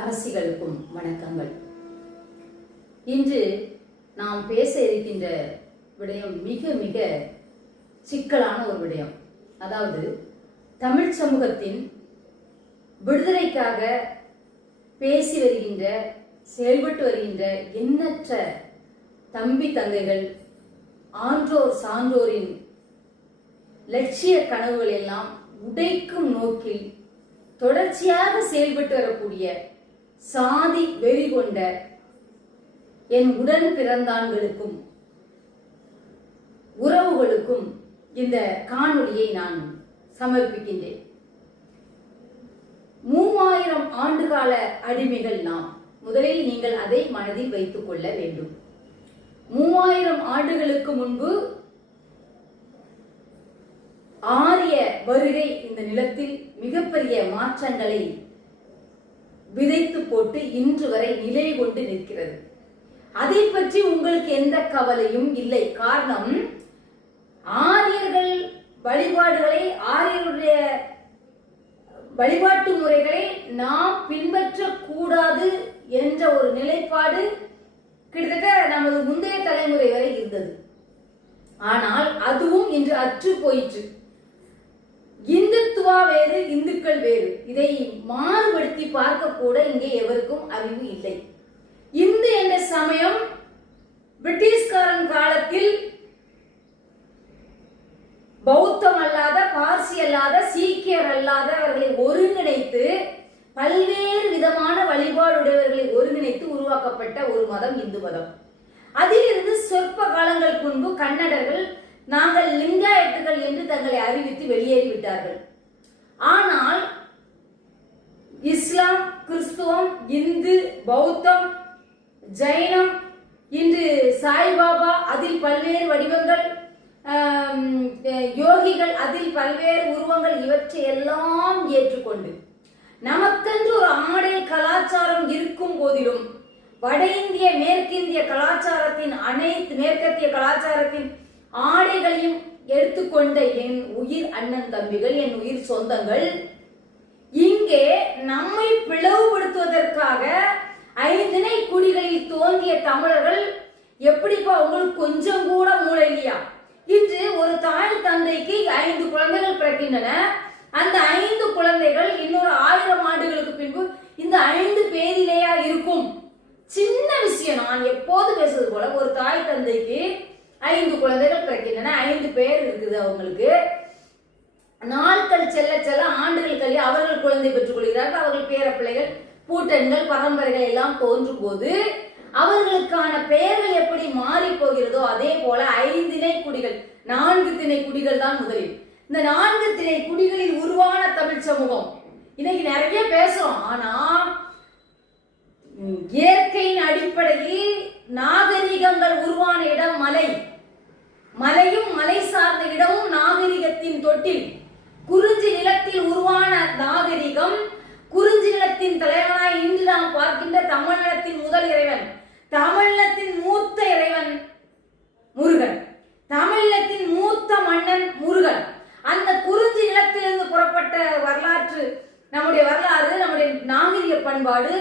அரசிகளுக்கும் வணக்கங்கள். இன்று நாம் பேச இருக்கின்ற விடயம் மிக மிக சிக்கலான ஒரு விடயம். அதாவது தமிழ் சமூகத்தின் விடுதலைக்காக பேசி வருகின்ற, செயல்பட்டு வருகின்ற எண்ணற்ற தம்பி தங்கைகள், ஆன்றோர் சான்றோரின் லட்சிய கனவுகள் எல்லாம் உடைக்கும் நோக்கில் தொடர்ச்சியாக செயல்பட்டு வரக்கூடிய சாதி வெறி கொண்ட என் உடன் பிறந்தான்களுக்கும் உறவுகளுக்கும் இந்த காணொளியை நான் சமர்ப்பிக்கின்றேன். 3000 ஆண்டுகால அடிமைகள் நாம். முதலில் நீங்கள் அதை மனதில் வைத்துக் கொள்ள வேண்டும். 3000 ஆண்டுகளுக்கு முன்பு ஆரிய வருகை இந்த நிலத்தில் மிகப்பெரிய மாற்றங்களை விதைத்து போட்டு இன்று வரை நிலை கொண்டு நிற்கிறது. அதை பற்றி உங்களுக்கு எந்த கவலையும் இல்லை. காரணம், ஆரியர்கள் வழிபாடுகளை, ஆரியருடைய வழிபாட்டு முறைகளை நாம் பின்பற்றக்கூடாது என்ற ஒரு நிலைப்பாடு கிட்டத்தட்ட நமது முந்தைய தலைமுறை வரை இருந்தது. ஆனால் அதுவும் இன்று அற்று போயிற்று. இந்துத்துவா வேறு, இந்துக்கள் வேறு. இதை மாறுபடுத்தி பார்க்க கூட இங்கே எவருக்கும் அறிவு இல்லை. இந்து என்ற சமயம் பிரிட்டிஷ்காரன் காலத்தில் பௌத்தம் அல்லாத, பார்சி அல்லாத, சீக்கியர் அல்லாதவர்களை ஒருங்கிணைத்து பல்வேறு விதமான வழிபாடுடையவர்களை ஒருங்கிணைத்து உருவாக்கப்பட்ட ஒரு மதம் இந்து மதம். அதிலிருந்து சொற்ப காலங்களுக்கு முன்பு கன்னடர்கள் நாங்கள் லிங்காயத்துகள் என்று தங்களை அறிவித்து வெளியேறிவிட்டார்கள். ஆனால் இஸ்லாம், கிறிஸ்துவம், இந்து, பௌத்தம், ஜைனம், இன்று சாய்பாபா, அதில் பல்வேறு வடிவங்கள், யோகிகள், அதில் பல்வேறு உருவங்கள், இவற்றை எல்லாம் ஏற்றுக்கொண்டு நமக்கென்று ஒரு ஆடை கலாச்சாரம் இருக்கும் போதிலும் வட இந்திய, மேற்கிந்திய கலாச்சாரத்தின், அனைத்து மேற்கத்திய கலாச்சாரத்தின் ஆடைகளையும் எடுத்துக்கொண்ட என் உயிர் அண்ணன் தம்பிகள், என் உயிர் சொந்தங்கள், இங்கே நம்மை பிளவுபடுத்துவதற்காக 5 குடிகளில் தோன்றிய தமிழர்கள் எப்படிப்பா உங்களுக்கு கொஞ்சம் கூட மூளை இல்லையா? இன்று ஒரு தாய் தந்தைக்கு 5 குழந்தைகள் பிறக்கின்றன. அந்த 5 குழந்தைகள் இன்னொரு 1000 ஆண்டுகளுக்கு பின்பு இந்த 5 பேரிலேயா இருக்கும்? சின்ன விஷயம். நான் எப்போது பேசுவது போல, ஒரு தாய் தந்தைக்கு 5 குழந்தைகள் பிறக்கின்றன, 5 பேர் இருக்குது. அவங்களுக்கு நாட்கள் செல்ல செல்ல, ஆண்டுகள் கல்வி, அவர்கள் குழந்தை பெற்றுக் கொள்கிறார்கள். அவர்கள் பேர பிள்ளைகள், பூட்டன்கள், பரம்பரைகள் எல்லாம் தோன்றும் போது அவர்களுக்கான பெயர்கள் எப்படி மாறி போகிறதோ அதே போல 5 திணை குடிகள், 4 திணை குடிகள் தான் முதலில். இந்த 4 திணை குடிகளில் உருவான தமிழ் சமூகம் இன்னைக்கு நிறைய பேசுறோம். ஆனா இயற்கையின் அடிப்படையில் நாகரிகங்கள் உருவான இடம் மலை. மலையும் மலை சார்ந்த இடமும் நாகரிகத்தின் தொட்டில். குறிஞ்சி நிலத்தில் உருவான நாகரிகம், குறிஞ்சி நிலத்தின் தலைவனாய் இன்று நாம் பார்க்கின்ற தமிழ்நிலத்தின் முதல் இறைவன், தமிழ்நிலத்தின் மூத்த இறைவன் முருகன், தமிழ்நிலத்தின் மூத்த மன்னன் முருகன். அந்த குறிஞ்சி நிலத்திலிருந்து புறப்பட்ட வரலாற்று, நம்முடைய வரலாறு, நம்முடைய நாகரிக பண்பாடு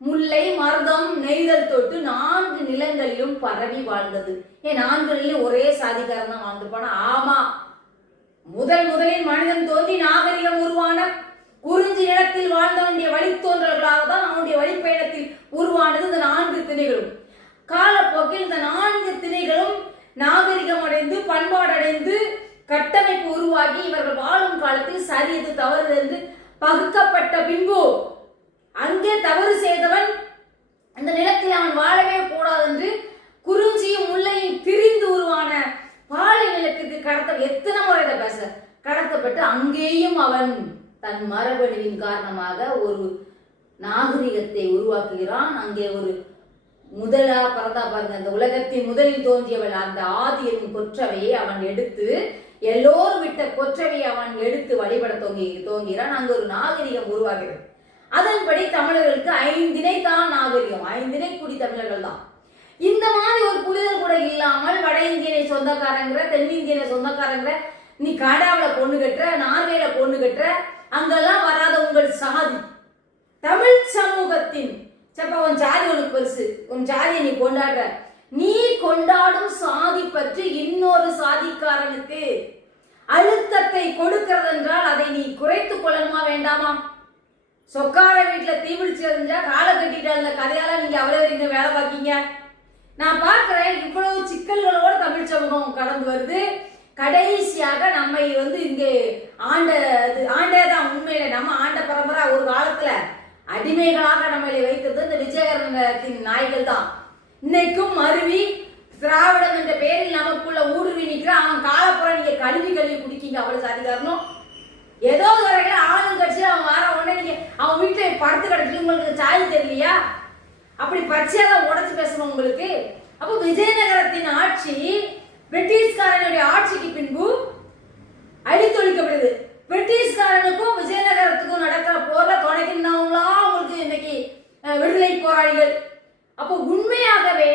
முல்லை, மருதம், நெய்தல் தொட்டு 4 நிலங்களிலும் பரவி வாழ்ந்தது. ஏன் 4 நிலையும் ஒரே சாதிக்காரன் தான் வாழ்ந்துருப்பானா? ஆமா, முதலில் மனிதன் தோன்றி நாகரிகம் உருவான குறிஞ்சி நிலத்தில் வாழ்ந்த வேண்டிய வழித்தோன்றல்களாக தான் அவனுடைய வழிப்பயணத்தில் உருவானது இந்த 4 திணைகளும். காலப்போக்கில் இந்த 4 திணைகளும் நாகரிகம் அடைந்து, பண்பாடு அடைந்து, கட்டமைப்பு உருவாகி இவர்கள் வாழும் காலத்தில் சரியது தவறு என்று பகுக்கப்பட்ட பின்பு அங்கே தவறு செய்தவன் அந்த நிலத்தில் அவன் வாழவே கூடாது என்று குறிஞ்சியும் முல்லையும் பிரிந்து உருவான பாலை நிலத்திற்கு எத்தனை முறை பேச கடத்தப்பட்டு அங்கேயும் அவன் தன் மரபணுவின் காரணமாக ஒரு நாகரிகத்தை உருவாக்குகிறான். அங்கே ஒரு முதலா பறந்தா பாருங்க, அந்த உலகத்தின் முதலில் தோன்றியவள் அந்த ஆதியின் கொற்றவையை அவன் எடுத்து, எல்லோரும் விட்ட கொற்றவையை அவன் எடுத்து வழிபட தோங்குகிறான். அங்கு ஒரு நாகரிகம் உருவாகிறது. அதன்படி தமிழர்களுக்கு 5 திணை தான் நாகரிகம், 5 திணை குடி தமிழர்கள் தான். இந்த மாதிரி ஒரு புரிதல் கூட இல்லாமல் வட இந்தியனை சொந்தக்காரங்கிற, தென்னிந்தியனை சொந்தக்காரங்கிற, நீ கனடாவில பொண்ணு கட்டுற, நார்வேல பொண்ணு கட்டுற, அங்கெல்லாம் வராத உங்கள் சாதி தமிழ் சமூகத்தின் உன் ஜாதி உனக்கு பெருசு, உன் ஜாதியை நீ கொண்டாடுற. நீ கொண்டாடும் சாதி பற்றி இன்னொரு சாதிக்காரனுக்கு அழுத்தத்தை கொடுக்கிறது என்றால் அதை நீ குறைத்துக் கொள்ளணுமா வேண்டாமா? சொக்கார வீட்டுல தீபிடிச்சு எறிஞ்சா காலை கட்டிட்டு அந்த கதையால நீங்க அவ்வளவு வேலை பார்க்கீங்க. நான் பார்க்கிறேன் இவ்வளவு சிக்கல்களோட தமிழ் சமூகம் கடந்து வருது. கடைசியாக நம்மை இங்கே ஆண்டேதான். உண்மையில நம்ம ஆண்ட பரம்பரை ஒரு காலத்துல அடிமைகளாக நம்மளை வைத்தது இந்த விஜயகரத்தின் நாய்கள் தான். இன்னைக்கும் மருவி திராவிடம் என்ற பெயரில் நமக்குள்ள ஊடுருவி நிற்கிற அவன் காலப்புற நீங்க கல்வி குடிக்கீங்க. அவ்வளவு சாதிக்காரனும் ஏதோ வரையில ஆளும் கட்சியில் அவன் வர உடனே நீங்க அவன் வீட்டுல படுத்து கிடக்கு. உங்களுக்கு சாதி தெரியலையா? அப்படி பச்சையாக உடச்சு பேசணும் உங்களுக்கு. அப்போ விஜயநகரத்தின் ஆட்சி பிரிட்டிஷ்காரனுடைய ஆட்சிக்கு பின்பு அடித்தொழிக்கப்படுது. பிரிட்டிஷ்காரனுக்கும் விஜயநகரத்துக்கும் நடக்கிற போர்ல தொடங்கினவங்களா உங்களுக்கு இன்னைக்கு விடுதலை போராளிகள். அப்போ உண்மையாகவே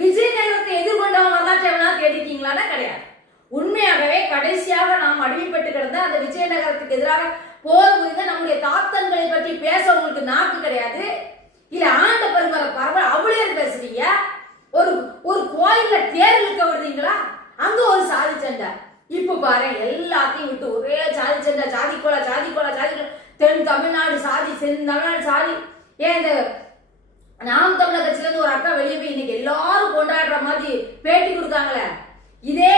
விஜயநகரத்தை எதிர்கொண்டவங்க வரலாற்றை எவனா தேடிக்கீங்களான்னா கிடையாது. உண்மையாகவே கடைசியாக நாம் அடிமைப்பட்டு கிடந்த அந்த விஜயநகரத்துக்கு எதிராக போர் புரிந்த நம்முடைய தாத்தன்களை பற்றி பேச உங்களுக்கு நாக்கு கிடையாது. இல்ல ஆண்ட பரம்பரை அவ்வளவு பேசுறீங்க. ஒரு கோயில்ல தேர் இழுக்க விடுறீங்களா? அங்க ஒரு சாதி சண்டை. இப்ப பாரு எல்லாத்தையும் விட்டு ஒரே சாதி சண்டை, சாதி கொலை தென் தமிழ்நாடு சாதி, தமிழ்நாடு சாதி. ஏன் இந்த நாம் தமிழர் கட்சியில இருந்து ஒரு அக்கா வெளியே போய் இன்னைக்கு எல்லாரும் கொண்டாடுற மாதிரி பேட்டி கொடுத்தாங்களே, இதே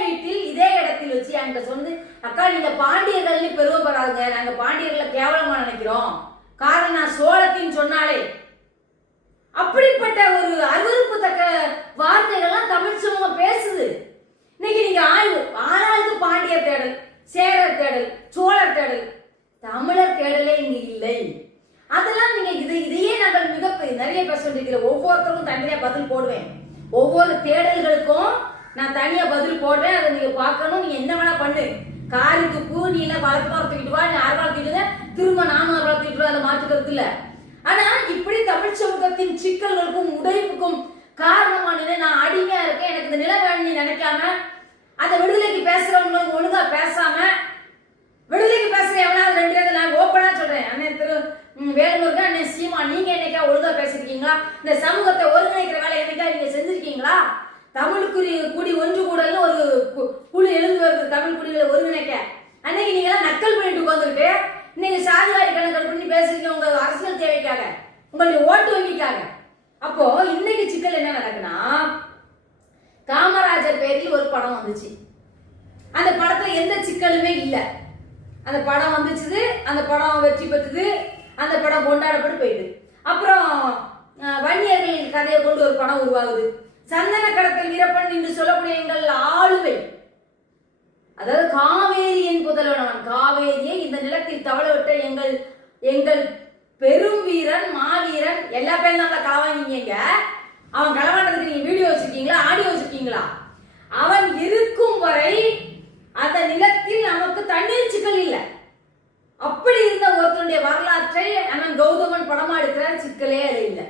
வீட்டில் இதே இடத்தில் வச்சு என்கிட்ட சொன்னது, அக்கா நீங்க பாண்டியர்கள்னு பெருமைப்படாதுங்க, நாங்க பாண்டியர்களை கேவலமா நினைக்கிறோம். காரணம் நான் சோழத்தின் சொன்னாலே. அப்படிப்பட்ட ஒரு அருவருப்பு தக்க வார்த்தைகள்லாம் தமிழ் சமூகம் பேசுது. இன்னைக்கு நீங்க ஆய்வு ஆனாலுக்கு பாண்டியர் தேடல், சேரர் தேடல், சோழர் தேடல், தமிழர் தேடலே இங்க இல்லை. அதெல்லாம் நீங்க இதையே நாங்கள் நிறைய பேச வேண்டியது. ஒவ்வொருத்தருக்கும் தனியா பதில் போடுவேன். ஒவ்வொரு தேடல்களுக்கும் நான் தனியா பதில் போடுவேன். அதை நீங்க பார்க்கணும். நீங்க என்ன வேணா பண்ணு. காருக்கு பூ நீ எல்லாம் வளர்த்து தூக்கிட்டு வா, நீ அறுவாள் தூக்கிட்டு திரும்ப நானும் அறுவாள் தூக்கிட்டு அதை மாற்றுக்கிறது இல்ல. ஆனா இப்படி தமிழ் சமூகத்தின் சிக்கல்களுக்கும் உடைப்புக்கும் காரணமான நான் அடிமையா இருக்கேன், எனக்கு இந்த நிலை வேணும் நீ நினைக்காம, அந்த விடுதலைக்கு பேசுறவங்களுக்கு ஒழுங்கா பேசாம, விடுதலைக்கு பேசுற எவனாவது ரெண்டு பேர் நான் ஓப்பனா சொல்றேன். அண்ணன் திரு வேலூருக்கு, அண்ணன் சீமா, நீங்க என்னைக்கா ஒழுங்கா பேசிருக்கீங்களா? இந்த சமூகத்தை ஒருங்கிணைக்கிற வேலை என்னைக்கா நீங்க செஞ்சிருக்கீங்களா? தமிழ்குடி குடி ஒன்று கூடல்னு ஒரு குழு எழுந்து வருது தமிழ் குடிகளை ஒருங்கிணைக்க. அன்னைக்கு நீங்க எல்லாம் நக்கல் பண்ணிட்டு உட்காந்துக்கிட்டு இன்னைக்கு சாதிவாரி கணக்கு பண்ணி பேசுறீங்க உங்க அரசியல் தேவைக்காக, உங்களுடைய ஓட்டு வங்கிக்காக. அப்போ இன்னைக்கு சிக்கல் என்ன நடக்குன்னா, காமராஜர் பேரில் ஒரு படம் வந்துச்சு. அந்த படத்துல எந்த சிக்கலுமே இல்லை. அந்த படம் வந்துச்சு, அந்த படம் வெற்றி பெற்றது, அந்த படம் கொண்டாடப்பட்டு போயிடுது. அப்புறம் வன்னியர்கள் கதையை கொண்டு ஒரு படம் உருவாகுது. சந்தன கடத்தல் வீரப்பன் என்று சொல்லக்கூடிய எங்கள் ஆளுமை, அதாவது காவேரியின் புதல்வனவன், காவேரியை இந்த நிலத்தில் தவளவிட்ட எங்கள் பெரும் வீரன், மாவீரன், எல்லா பேரும் தான் களவாங்க. அவன் களவாண்டதுக்கு நீங்க வீடியோ வச்சிருக்கீங்களா, ஆடியோ வச்சிருக்கீங்களா? அவன் இருக்கும் வரை அந்த நிலத்தில் நமக்கு தண்ணீர் சிக்கல் இல்லை. அப்படி இருந்த ஒருத்தனுடைய வரலாற்றை அண்ணன் கௌதமன் படமா எடுக்கிறார், சிக்கலே அது இல்லை.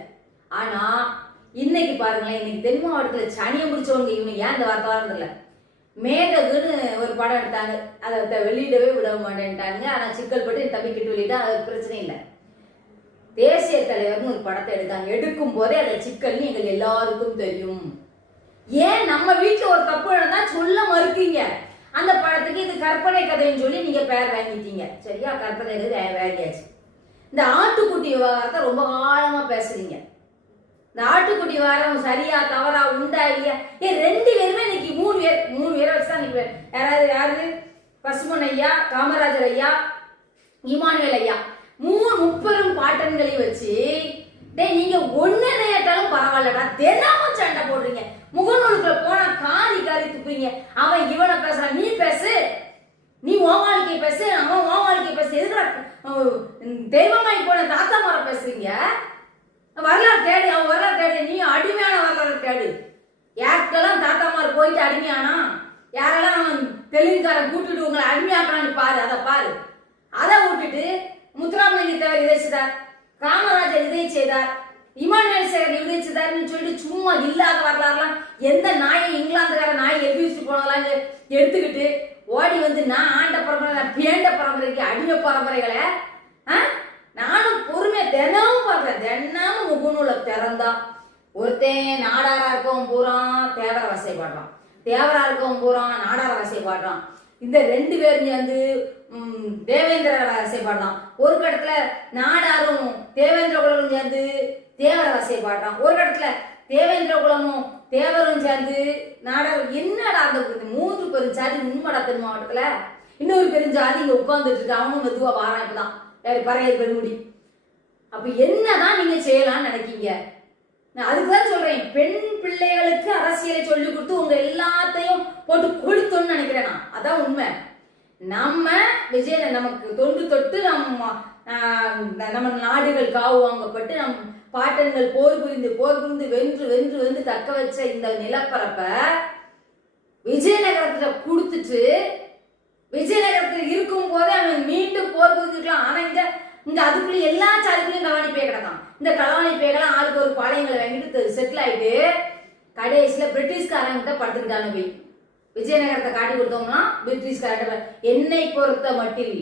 ஆனா இன்னைக்கு பாருங்களேன், இன்னைக்கு தென் மாவட்டத்துல சனியை முடிச்சவங்க இவனுக்கு ஏன் இந்த வார்த்தை வரதில்ல. மேகதுன்னு ஒரு படம் எடுத்தாங்க, அதை வெளியிடவே விட மாட்டேன்ட்டாங்க. ஆனா சிக்கல் பட்டு தம்பி கிட்ட வெளியிட்டா அது பிரச்சனை இல்லை. தேசிய தலைவர்னு ஒரு படத்தை எடுத்தாங்க, எடுக்கும் போதே அதை சிக்கல்னு எங்களுக்கு எல்லாருக்கும் தெரியும். ஏன் நம்ம வீட்டுல ஒரு தப்பு நடந்தா சொல்ல மறுக்கீங்க? அந்த படத்துக்கு இது கற்பனை கதைன்னு சொல்லி நீங்க பேர் வாங்கிட்டீங்க. சரியா? கற்பனை கதை வேலையாச்சு. இந்த ஆட்டுக்குட்டி விவகாரத்தை ரொம்ப காலமா பேசுறீங்க. இந்த ஆட்டுக்குட்டி விவகாரம் சரியா தவறா உண்டா இல்லையா? ரெண்டு பேருமே இன்னைக்கு மூணு பேரை வச்சுதான் யாரு பசுமன் ஐயா, காமராஜர் ஐயா, இமானுவேல் ஐயா, முப்பெரும் பாட்டன்களையும் வச்சு நீங்க ஒண்ணு நேட்டாலும் பரவாயில்லடா, தினமும் சண்டை போடுறீங்க. முகநூலுக்குள்ள போனா காரி துப்புறீங்க. அவன் இவனை பேசுறான், நீ பேசு, நீ உன் வாழ்க்கையை பேசு, அவன் உன் வாழ்க்கையை பேசு. எதுக்கு தெய்வமாய் போன தாத்தா மார பேசுறீங்க? வரலாறு தேடி, அவன் வரலாறு தேடி, நீ அடிமையான வரலாறு தேடு. யாருக்கெல்லாம் தாத்தா மார போயிட்டு அடிமையானா, யாரெல்லாம் அவன் தெலுங்குக்காரன் கூட்டுட்டு உங்களை அடிமையாக்கான்னு பாரு, அதை பாரு. அதை விட்டுட்டு முத்துராமலிங்க தேவர் இதை செய்தார், காமராஜர் இதை செய்தார், இமானுவேல் சேகர் இதை செய்தார்னு சொல்லிட்டு சும்மா இல்லாத வரலாறுலாம் எந்த நாயை இங்கிலாந்துக்கார நாயை எழுதி வச்சுட்டு போனதெல்லாம் எடுத்துக்கிட்டு ஓடி வந்து நான் ஆண்ட பரம்பரை, பேண்ட பரம்பரைக்கு அடிமை பரம்பரைகளை நானும் பொறுமையா தினமும் பார்க்கிறேன். தினமும் முகநூலை திறந்தா ஒருத்தன் நாடாரா இருக்கவும் பூரா தேவர வசைப்பாடுறான், தேவரா இருக்கவும் பூரா நாடார வசைப்பாடுறான். இந்த 2 பேரும் சேர்ந்து தேவேந்திர வசைப்பாடுறான். ஒரு கட்டத்துல நாடாரும் தேவேந்திர குலமும் சேர்ந்து தேவர வசைப்பாடுறான். ஒரு கட்டத்துல தேவேந்திர குலமும் தேவரும் சேர்ந்து நாடார். என்னடா அந்த 3 பெரும் சாதி உண்மைடா தென் மாவட்டத்துல. இன்னொரு பெருஞ்சாதி இங்க உட்கார்ந்துட்டு இருக்கு, அவனும் மெதுவா வாரான். இப்பதான் பறையர் பெருமுடி. அப்ப என்னதான் நீங்க செய்யலாம்னு நினைக்கீங்க? நான் அதுக்குதான் சொல்றேன், பெண் பிள்ளைகளுக்கு அரசியலை சொல்லி கொடுத்து உங்க எல்லாத்தையும் போட்டு கொளுத்தோன்னு நினைக்கிறேன் நான். அதான் உண்மை. நம்ம விஜய நமக்கு தொண்டு தொட்டு நம்ம நாடுகள் காவு வாங்கப்பட்டு நம் பாட்டன்கள் போர் புரிந்து வென்று தக்க வச்ச இந்த நிலப்பரப்ப விஜயநகரத்துல கொடுத்துட்டு விஜயநகரத்தில் இருக்கும் போதே அவன் மீண்டும் போர் புரிஞ்சுக்கலாம். ஆனா இங்க அதுக்குள்ள எல்லா சாதிக்குள்ளயும் கலவாணி பேய் கிடக்கான். இந்த கலவாணி பேய்களாம் ஆளுக்கு ஒரு பாளையங்களை வாங்கிட்டு செட்டில் ஆயிட்டு கடைசியில பிரிட்டிஷ்காரங்கிட்ட படுத்துக்கிட்டானு போய் விஜயநகரத்தை காட்டி கொடுத்தோம்னா பிரிட்டிஷ்காரன். என்னை பொறுத்த மட்டில்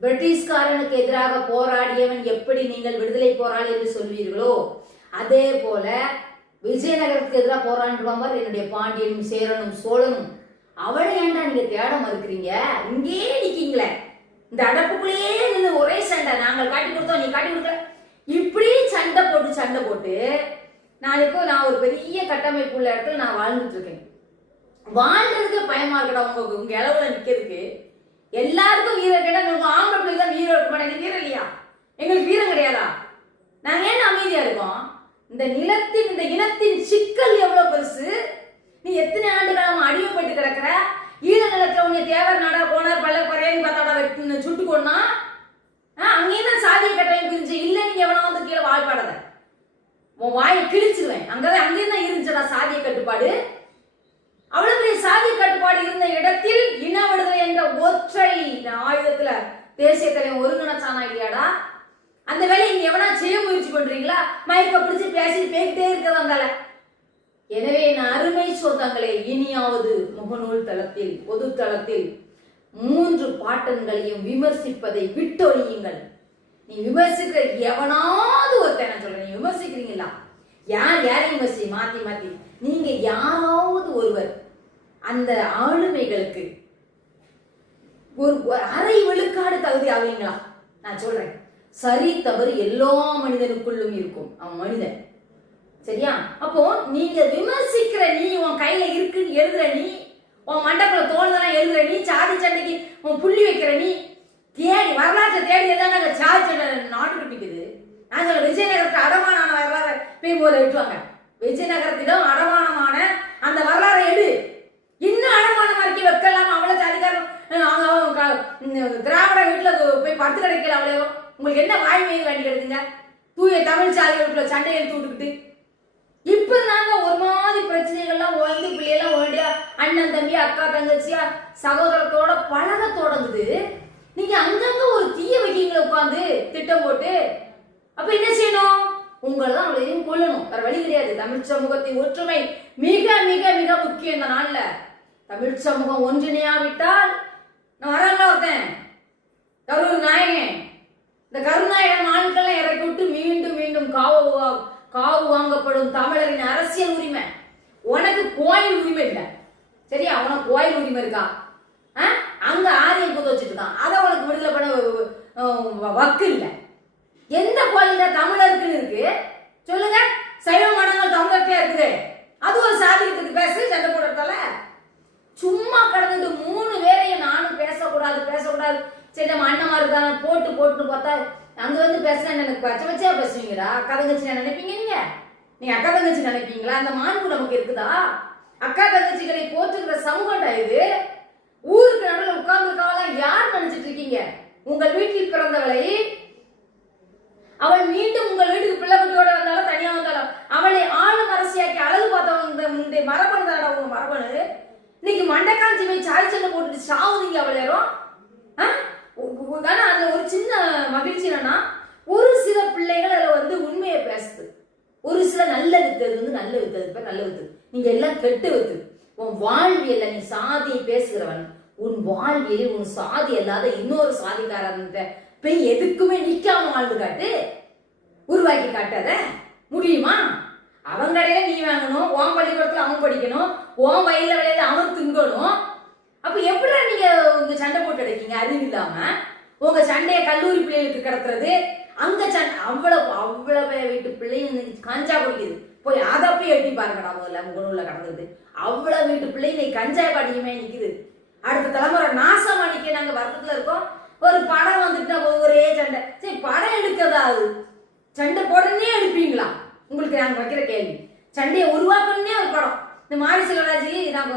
பிரிட்டிஷ்காரனுக்கு எதிராக போராடியவன் எப்படி நீங்கள் விடுதலை போராளி என்று சொல்வீர்களோ அதே போல விஜயநகரத்துக்கு எதிராக போராடுவான் பார் என்னுடைய பாண்டியனும் சேரனும் சோழனும். அவளை ஏன்டா நீங்க தேட மறுக்கிறீங்க? இங்கே நிக்கீங்களே, இந்த அடப்புக்குள்ளேயே நின்று ஒரே சண்டை. நாங்கள் காட்டி கொடுத்தோம், நீ காட்டி கொடுக்கல. இப்படி சண்டை போட்டு நான் ஒரு பெரிய கட்டமைப்பு உள்ள இடத்துல நான் வாழ்ந்துட்டு இருக்கேன். வாழ்றதுக்கு பயமா இருக்கடா உங்க அளவுல நிக்கிறதுக்கு. எல்லாருக்கும் வீரர் கேட்டா உங்களுக்கு ஆம்பளை பிள்ளை தான் வீரம் இருக்க மாட்டேங்க. வீரம் இல்லையா? எங்களுக்கு வீரம் கிடையாதா? நாங்க ஏன் அமைதியா இருக்கோம்? இந்த நிலத்தின் இந்த இனத்தின் சிக்கல் எவ்வளவு பெருசு. நீ எத்தனை ஆண்டு காலம் அடிமைப்பட்டு கிடக்குற. ஈழ நிலத்துல உங்க தேவர் நாடா போனார் பல்லப்பறையன்னு பார்த்தாடா சுட்டு கொண்டா. அங்கேயும் தான் சாதிய கட்டமைப்பு பிரிஞ்சு இல்ல. நீங்க எவனா வந்து கீழே வாழ்பாடாத, உன் வாயை கிழிச்சிருவேன். அங்கேயும் தான் இருந்துச்சடா சாதிய கட்டுப்பாடு. அவ்வளவு பெரிய சாதிய கட்டுப்பாடு இருந்த இடத்தில் இன விடுதலை என்ற ஒற்றை ஆயுதத்துல தேசிய தலைவர் ஒருங்கிணைச்சானா இல்லையாடா? அந்த வேலையை இங்க எவனா செய்ய முயற்சி பண்றீங்களா? மயக்க பிடிச்சு பேசிட்டே இருக்கதால. எனவே என் அருமை சொந்தங்களே, இனியாவது முகநூல் தளத்தில் பொது தளத்தில் 3 பாட்டன்களையும் விமர்சிப்பதை விட்டொழியுங்கள். நீ விமர்சிக்கிற எவனாவது ஒருத்தன சொல்ற, நீ விமர்சிக்கிறீங்களா? யாரையும் விமர்சி மாத்தி நீங்க யாராவது ஒருவர் அந்த ஆளுமைகளுக்கு ஒரு அரை விழுக்காடு தகுதி ஆவீங்களா? நான் சொல்றேன், சரி தவறு எல்லா மனிதனுக்குள்ளும் இருக்கும். அவன் மனிதன், சரியா? அப்போ நீங்க விமர்சிக்கிற நீ, உன் கையில இருக்குன்னு எழுதுற நீ, உன் மண்டக்குள்ள தோணுதெல்லாம் எழுதுற நீ, சாதி சண்டைக்கு உன் புள்ளி வைக்கிற நீ, தேடி வரலாற்றை தேடி எதாவது நாங்க சாதி சண்டை நாடு கட்டிக்குது. நாங்க விஜயநகரத்துக்கு அடமானான வரலாறு போய் போல விட்டுவாங்க. விஜயநகரத்திடம் அடமானமான அந்த வரலாறை எடு. இன்னும் அடமானம் வரைக்கும் வைக்கலாம். அவ்வளவு சாதிக்காரன் திராவிட வீட்டுல போய் படுத்து கிடைக்கல. அவ்வளோ உங்களுக்கு என்ன வாய்மையை வேண்டி கிடைக்குங்க? தூய தமிழ் சாதிகளுக்குள்ள சண்டையை எடுத்து விட்டுக்கிட்டு இப்ப நாங்க ஒரு மாதிரி பிரச்சனைகள்லாம் ஓய்ந்து பிள்ளையெல்லாம் ஓடியா அண்ணன் தம்பி அக்கா தங்கச்சியா சகோதரத்தோட பழக தொடங்குது. நீங்க அங்கங்க ஒரு தீய வைக்கீங்கள உட்காந்து திட்டம் போட்டு. அப்ப என்ன செய்யணும்? உங்களை தான் அவளையும் கொள்ளணும். வேற வழி கிடையாது. தமிழ் சமூகத்தின் ஒற்றுமை மிக மிக மிக முக்கியம். இந்த நாள்ல தமிழ் சமூகம் ஒன்றிணையாவிட்டால் நான் வரல ஒருத்தன் கரு நாயகன். இந்த கருநாயகன் ஆண்கள்லாம் இறக்கி விட்டு மீண்டும் மீண்டும் காவு வாங்கப்படும் தமிழரின் அரசியல் உரிமை. உனக்கு கோயில் உரிமை இல்லை, சரியா? உனக்கு கோயில் உரிமை இருக்கா? அங்க ஆரியம் குத வச்சுட்டு இருக்கான். அதை உனக்கு விடுதலை பண்ண வக்கு இல்லை. எந்த கோயில்ல தமிழருக்குன்னு இருக்கு சொல்லுங்க? சைவ மடங்கள் தமிழர்கிட்ட இருக்குது. அது ஒரு சாதியத்துக்கு பேசு சண்டை போடுறதால சும்மா கடந்துட்டு 3 பேரையும் நானும் பேசக்கூடாது சரி நம்ம அண்ணமா இருக்காங்க போட்டு பார்த்தா அங்க வந்து பேசினா எனக்கு பச்சையா பேசுவீங்களா? அக்கா தங்கச்சி நினைப்பீங்க? நீங்க அக்கா தங்கச்சி நினைப்பீங்களா? அந்த மாண்பு நமக்கு இருக்குதா? அக்கா தங்கச்சிகளை போற்றுகிற சமூகம்டா இது. ஊருக்கு நடுவில் உட்கார்ந்துருக்காவெல்லாம் யார் நினைச்சிட்டு இருக்கீங்க? உங்கள் வீட்டில் பிறந்தவளை அவள் மீண்டும் உங்கள் வீட்டுக்கு பிள்ளை குட்டியோட வந்தாலும் தனியா வந்தாலும் அவளை ஆளும் அரசியாக்கி அழகு பார்த்தவங்க மரபணு தானடா உங்க மரபணு. இன்னைக்கு மண்டக்காஞ்சி போய் சாய் சண்டை போட்டுட்டு சாவுதீங்க அவளையாரும். ஆனா அதுல ஒரு சின்ன மகிழ்ச்சி என்னன்னா, ஒரு சில பிள்ளைகள் அதுல வந்து உண்மையை பேசுது. ஒரு சில நல்ல வித்தது வந்து நல்ல வித்தது நல்ல வித்து. நீங்க எல்லாம் கெட்டு வித்து. உன் வாழ்வியல்ல நீ சாதியை பேசுகிறவன், உன் வாழ்வியலில் உன் சாதி அல்லாத இன்னொரு சாதிக்காரன் போய் எதுக்குமே நிக்காம வாழ்ந்து காட்டு, உருவாக்கி காட்டாத. முடியுமா? அவங்க கடையில நீ வாங்கணும், உன் பள்ளிக்கூடத்துல அவன் படிக்கணும், உன் வயல்ல விளையாத அவன் திங்கணும். அப்ப எப்படி நீங்க உங்க சண்டை போட்டு அடைக்கீங்க? அறிவு இல்லாம உங்க சண்டைய கல்லூரி பிள்ளைகளுக்கு கடத்துறது, அங்க சண்டை அவ்வளவு வீட்டு பிள்ளைங்க கஞ்சா குடிக்குது. போய் அதை போய் எட்டி பாருங்கடா முதல்ல உங்களூர்ல கடந்தது. அவ்வளவு வீட்டு பிள்ளைங்க கஞ்சா பாடியுமே நிக்குது. அடுத்த தலைமுறை நாசம் அடிக்க நாங்க வருத்தத்துல இருக்கோம். ஒரு படம் வந்துட்டா ஒரே சண்டை. சரி, படம் எடுக்கதா அது? சண்டை போடனே எடுப்பீங்களா? உங்களுக்கு நாங்க வைக்கிற கேள்வி. சண்டையை உருவாக்கணும்னே ஒரு படம். இந்த மாரி செல்வராஜ் நான்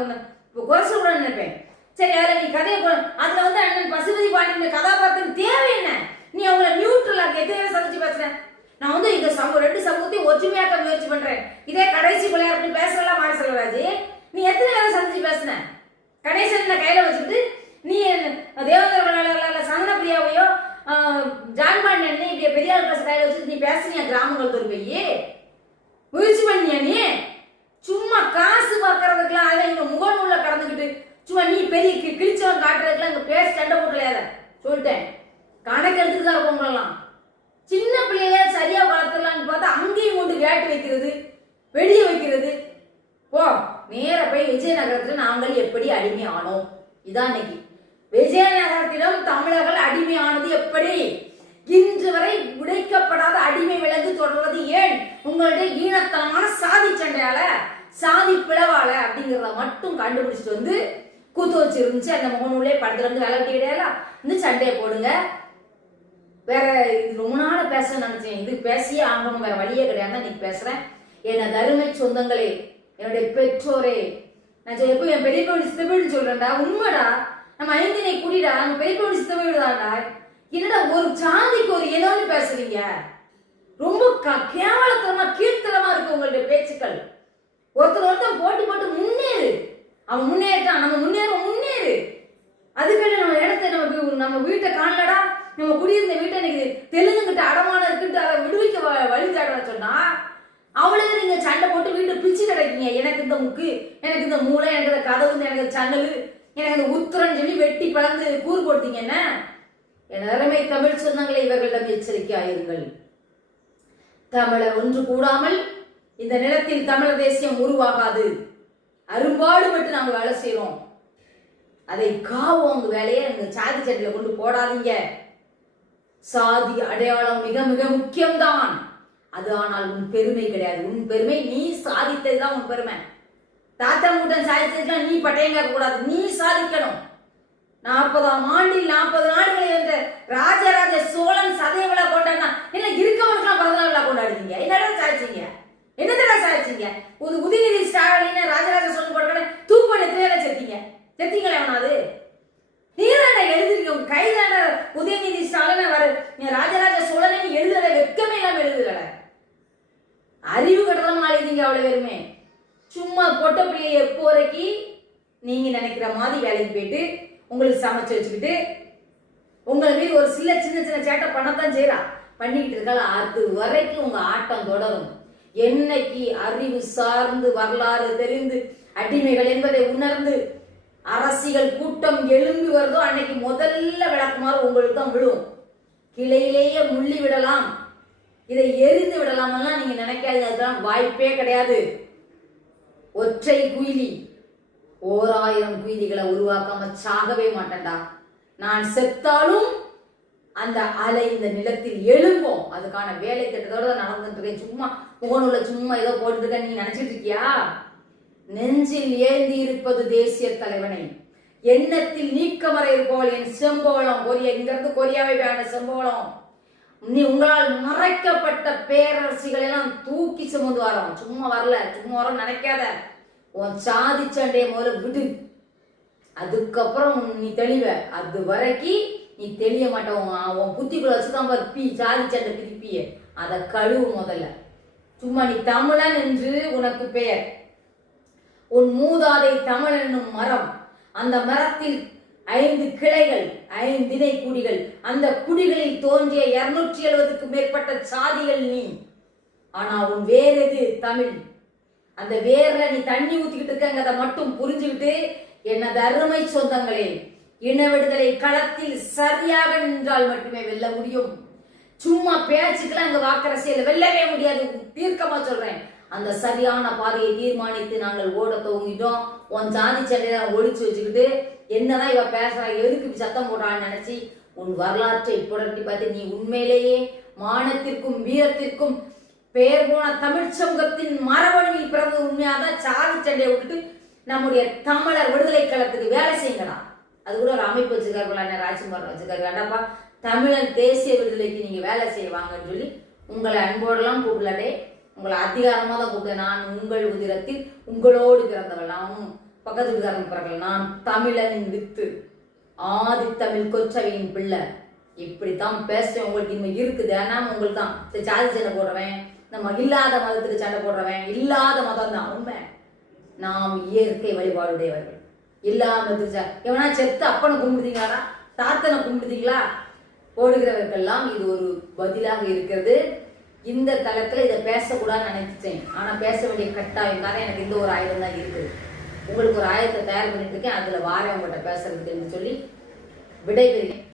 குறைச்சு கூட நினைப்பேன். சரி, அதில் நீ கதையை அதுல வந்து அண்ணன் பசுபதி பாண்டியன் கதாபாத்திரம் தேவை என்ன? நீ அவங்கள நியூட்ரல் ஆக எதிராக சந்திச்சு பேசுறேன். நான் வந்து இந்த ரெண்டு சமூகத்தையும் ஒற்றுமையாக்க முயற்சி பண்றேன். இதே கடைசி பிள்ளையாருக்கு பேசலாம் மாரி செல்வராஜ். நீ எத்தனை பேரை சந்திச்சு பேசுன? கணேசன் கையில வச்சுக்கிட்டு நீ தேவேந்திர சந்தன பிரியாவையோ ஜான் பாண்டியன் இப்படி பெரியார் கிளாஸ் கையில வச்சுட்டு நீ பேசுனியா? கிராமங்கள் தோறு போய் முயற்சி பண்ணியா? நீ சும்மா காசு பார்க்கறதுக்குலாம் அதை இங்க முகநூல்ல கடந்துக்கிட்டு சும்மா நீ பெரிய கிழிச்சவன் காட்டுறதுக்குலாம் இங்க பேச சண்டை போட்டலையாத சொல்லிட்டேன். கணக்கு எடுத்துட்டு தான் போங்கலாம். சின்ன பிள்ளைய சரியா வளர்த்துடலான்னு பார்த்தா அங்கேயும் கொண்டு வேட்டு வைக்கிறது, வெடிய வைக்கிறது. போ நேர போய் விஜயநகரத்துல நாங்கள் எப்படி அடிமை ஆனோம்? இதான் இன்னைக்கு விஜயநகரத்திடம் தமிழர்கள் அடிமை ஆனது எப்படி? இன்று வரை உடைக்கப்படாத அடிமை விலங்கு தொடர்வது ஏன்? உங்களுடைய ஈனத்தனமான சாதி சண்டையால, சாதி பிளவால அப்படிங்கிறத மட்டும் கண்டுபிடிச்சிட்டு வந்து கூத்து வச்சு இருந்துச்சு. அந்த முகநூலே படத்துல இருந்து வேலை கிடையாது. இந்த சண்டையை போடுங்க. வேற இது ரொம்ப நாள் பேச நினைச்சேன். இது பேசியே ஆகணும், வேற வழியே கிடையாது. இன்னைக்கு பேசுறேன். எனது அருமை சொந்தங்களே, என்னுடைய பெற்றோரே, நான் எப்போ என் பெரியப்பா சித்தப்பீடு சொல்றேன்டா. உண்மைடா, நம்ம ஐந்தினை கூடிடா, நம்ம பெரியப்பா சித்தப்பீடுதான்டா. என்னடா ஒரு சாதிக்கு ஒரு ஏதோன்னு பேசுறீங்க? ரொம்ப கேவலத்தனமா கீழ்த்தனமா இருக்கு உங்களுடைய பேச்சுக்கள். ஒருத்தர் போட்டி போட்டு முன்னேறு. அவன் முன்னேறான், நம்ம முன்னேறு. அதுக்காக நம்ம இடத்த நம்ம வீட்டை காணலடா, நம்ம குடியிருந்த வீட்டை இன்னைக்கு தெலுங்குகிட்ட அடமான இருக்குட்டு அதை விடுவிக்க வழி தேட சொன்னா அவ்வளவு நீங்க சண்டை போட்டு வீட்டை பிச்சு கிடைக்கீங்க. எனக்கு இந்த முக்கு, எனக்கு இந்த மூளை, எனக்கு இந்த கதவு, எனக்கு சன்னல், எனக்கு இந்த உத்தரன்னு சொல்லி வெட்டி பழந்து கூறு கொடுத்தீங்க. என்ன என் அருமை தமிழ் சொந்தங்களை இவர்களிடம் எச்சரிக்கையாயிருங்கள். தமிழர் ஒன்று கூடாமல் இந்த நிலத்தில் தமிழர் தேசியம் உருவாகாது. அரும்பாடுபட்டு நாங்க வேலை செய்யறோம். அதை காவோம். உங்க வேலையை எங்க சாதி சட்டில கொண்டு போடாதீங்க. சாதி அடையாளம் மிக மிக முக்கியம்தான். அது ஆனால் உன் பெருமை கிடையாது. உன் பெருமை நீ சாதித்ததுதான் உன் பெருமை. தாத்தா மூட்டன் சாதித்ததுலாம் நீ பட்டயம் கேட்க கூடாது. நீ சாதிக்கணும். 40ஆம் ஆண்டில் 40 நாடுகளை வென்ற ராஜராஜ சோழன் சதய விழா கொண்டாடினா என்ன இருக்கவனுக்குலாம் பிறந்தநாள் விழா கொண்டாடுறீங்க? என்னடா சாதிச்சீங்க? என்னதடா சாதிச்சீங்க? உதயநிதி ஸ்டாலின் ராஜராஜ சோழன் கொண்டாட தூக்கு எத்தனை செத்தீங்களே? அவனாது நீதாண்டா எழுதிருக்க. உங்க கைதாண்ட உதயநிதி ஸ்டாலின் வர ராஜராஜ சோழன் எழுதுற வெட்கமே இல்லாம எழுதுற. அறிவு கட்டணமா எழுதிங்க. அவ்வளவு பேருமே சும்மா பொட்ட பிள்ளைய எப்போ வரைக்கும் நீங்க நினைக்கிற மாதிரி வேலைக்கு போயிட்டு உங்களுக்கு சமைச்சு வச்சுக்கிட்டு உங்களை மீது ஒரு சின்ன சின்ன சேட்டை பண்ணத்தான் செய்யறா, பண்ணிக்கிட்டு இருக்கால. அது வரைக்கும் உங்க ஆட்டம் தொடரும். என்னைக்கு அறிவு சார்ந்து வரலாறு தெரிந்து அடிமைகள் என்பதை உணர்ந்து அரசியல் கூட்டம் எழும்பி வருதோ அன்னைக்கு முதல்ல விளக்குமாறு உங்களுக்கு தான் விழும். கிளையிலேயே முள்ளி விடலாம், இதை எரிந்து விடலாம் எல்லாம் நீங்க நினைக்காதீங்க. அதுதான் வாய்ப்பே கிடையாது. ஒற்றை குயிலி 1000 குயிலிகளை உருவாக்காம சாகவே மாட்டேன்டா. நான் செத்தாலும் அந்த அலை இந்த நிலத்தில் எழும்போம். அதுக்கான வேலை திட்டத்தோட நடந்துட்டு இருக்கேன். சும்மா முகநூல சும்மா ஏதோ போட்டுருக்க நீ நினைச்சிட்டு இருக்கியா? நெஞ்சில் ஏந்தி இருப்பது தேசிய தலைவனை, எண்ணத்தில் நீக்கமர இருப்பவள் என் செம்போலம். இங்கிருந்து கொரியாவை வேண செம்போலம். நீ உங்களால் மறைக்கப்பட்ட பேரரசிகள் எல்லாம் தூக்கி சுமந்து வரோம். சும்மா வரல, சும்மா வரோம் நினைக்காத. உன் சாதி சண்டையை முதல்ல விடு. அதுக்கப்புறம் நீ தெளிவ. அது வரைக்கும் நீ தெளிய மாட்டோம். உன் புத்திக்குள்ள வச்சுதான் பி சாதி சண்டை பிரிப்பிய. அதை கழுவு முதல்ல. சும்மா நீ தமிழன் என்று உனக்கு பெயர். உன் மூதாதை தமிழ் என்னும் மரம். அந்த மரத்தில் 5 கிளைகள், 5 இணை குடிகள். அந்த குடிகளில் தோன்றிய 270க்கு மேற்பட்ட சாதிகள் நீ. ஆனா உன் வேர் எது? தமிழ். அந்த வேர்ல நீ தண்ணி ஊத்திக்கிட்டு இருக்கங்கிறத மட்டும் புரிஞ்சுக்கிட்டு எனது அருமை சொந்தங்களே, இன விடுதலை களத்தில் சரியாக நின்றால் மட்டுமே வெல்ல முடியும். சும்மா பேச்சுக்கெல்லாம் இங்க வாக்கரசியல வெல்லவே முடியாது. தீர்க்கமா சொல்றேன். அந்த சரியான பாதையை தீர்மானித்து நாங்கள் ஓட துவங்கிட்டோம். உன் ஜாதி சண்டையை ஒழிச்சு வச்சுக்கிட்டு என்னதான் இவ பேசுறா, எதுக்கு சத்தம் போடுறான்னு நினைச்சு உன் வரலாற்றை புரட்டி பார்த்து நீ உண்மையிலேயே மானத்திற்கும் வீரத்திற்கும் பெயர் போன தமிழ் சமூகத்தின் மரபணுவில் பிறந்து உண்மையாதான் ஜாதி சண்டையை விட்டுட்டு நம்முடைய தமிழர் விடுதலை களத்துக்கு வேலை செய்யுங்களா. அது கூட ஒரு அமைப்பு வச்சுக்காரு, ராஜ்குமார் வச்சுக்காரு. வேண்டாப்பா, தமிழர் தேசிய விடுதலைக்கு நீங்க வேலை செய்வாங்கன்னு சொல்லி உங்களை அன்போடெல்லாம் கூப்பிடலே, உங்களை அதிகாரமா தான் கூப்பிட்டேன். நான் உங்கள் உதிரத்தில் உங்களோடு பிறந்தவள், நானும் பக்கத்து வீட்டுக்காரன் பிறகு நான் தமிழனின் வித்து, ஆதி தமிழ் கொச்சவையின் பிள்ளை. இப்படித்தான் பேசுறேன். உங்களுக்கு இனிமே இருக்குது. ஆனா உங்களுக்கு தான் ஜாதி சண்டை போடுறவன், நம்ம இல்லாத மதத்துக்கு சண்டை போடுறவன், இல்லாத மதம் தான் உண்மை. நாம் இயற்கை வழிபாடுடையவர்கள். இல்லாம எவனா செத்து அப்பனை கும்பிடுதீங்களா, தாத்தனை கும்பிடுதீங்களா? போடுகிறவர்களெல்லாம் இது ஒரு பதிலாக இருக்கிறது. இந்த தளத்துல இதை பேசக்கூடாதுன்னு நினைச்சேன். ஆனா பேச வேண்டிய கட்டாயம் தானே. எனக்கு இந்த ஒரு ஆயுதம் தான் இருக்குது. உங்களுக்கு ஒரு ஆயுதத்தை தயார் பண்ணிட்டு இருக்கேன். அதுல வாரேன் உங்கள்கிட்ட பேசுறதுக்கு சொல்லி விடைபெறுகிறேன்.